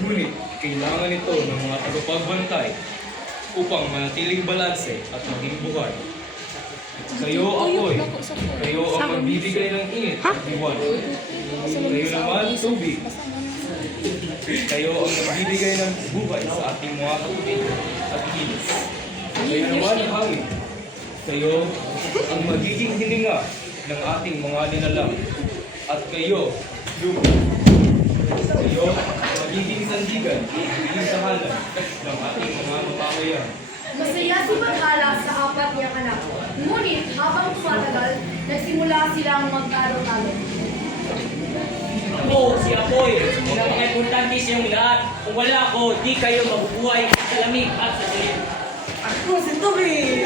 Ngunit, kailangan ito ng mga tagapagbantay upang manatiling balanse at maging buhay. Kayo ang magbibigay ng init at diwan. Kayo naman, tubig. Kayo ang magbibigay ng buhay sa ating mga kapatid at kinis. Kayo naman, hangin. Kayo ang magiging hininga ng ating mga nilalang. At kayo, lupa. Kayo ang magiging sandigan at magiging tahanan ng ating mga mamamayan. Masaya si Bathala sa apat niyang anak. Ngunit habang tumatagal, nagsimula silang magkaro-talo. Ako, si Apoy, ang mga importante sa iyong lahat. Kung wala ako, di kayo mabubuhay sa lamig at sa dilim. Ako si Toby!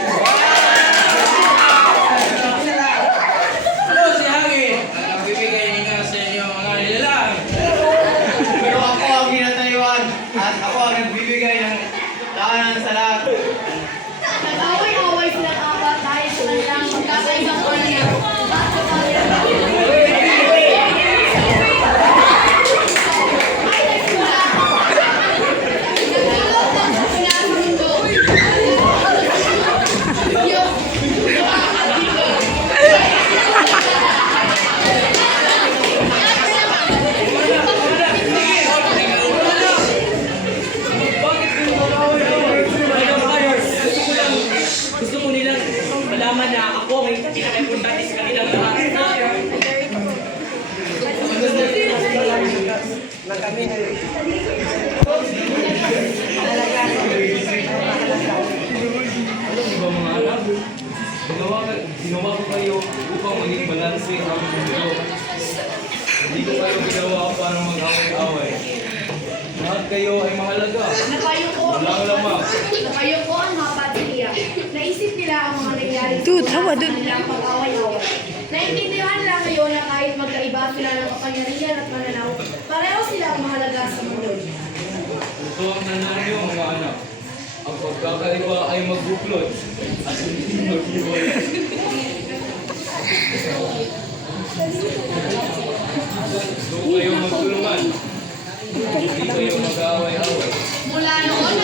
Ano si Hangin? Ang bibigay niya sa inyo mga nilalang. Pero ako ang ginatayuan at ako ang nagbibigay ng daanan sa lahat. Nag-away-away silang apat dahil sa kanilang magkakaibang pananaw at sa kanilang ay nagsimula. Nagkaroon ng sinasarundo. Gusto ko nilang malaman na ako may pinaka-importante sa kanilang lahat. Alam niyo ba mga anak? Ginawa ko kayo upang maging balanse ang mundo. Hindi ko kayo ginawa para mag-away-away. Lahat kayo ay mahalaga. Walang lamang. Nakayoko ang mga patriya. Naisip nila ang mga nangyari Dude, sa hawa, dude. kanilang pag-away-away. Naintindihan nila ngayon na kahit magkaiba sila ng kapangyarihan at pananaw, pareho sila ang mahalaga sa mundo. Ito ang nananyo mga anak. Ang pagkakaiba ay magbuklod at hindi maghiwalay. Doon kayo magtulungan. Hindi kayo mag-away-away. Mula noon,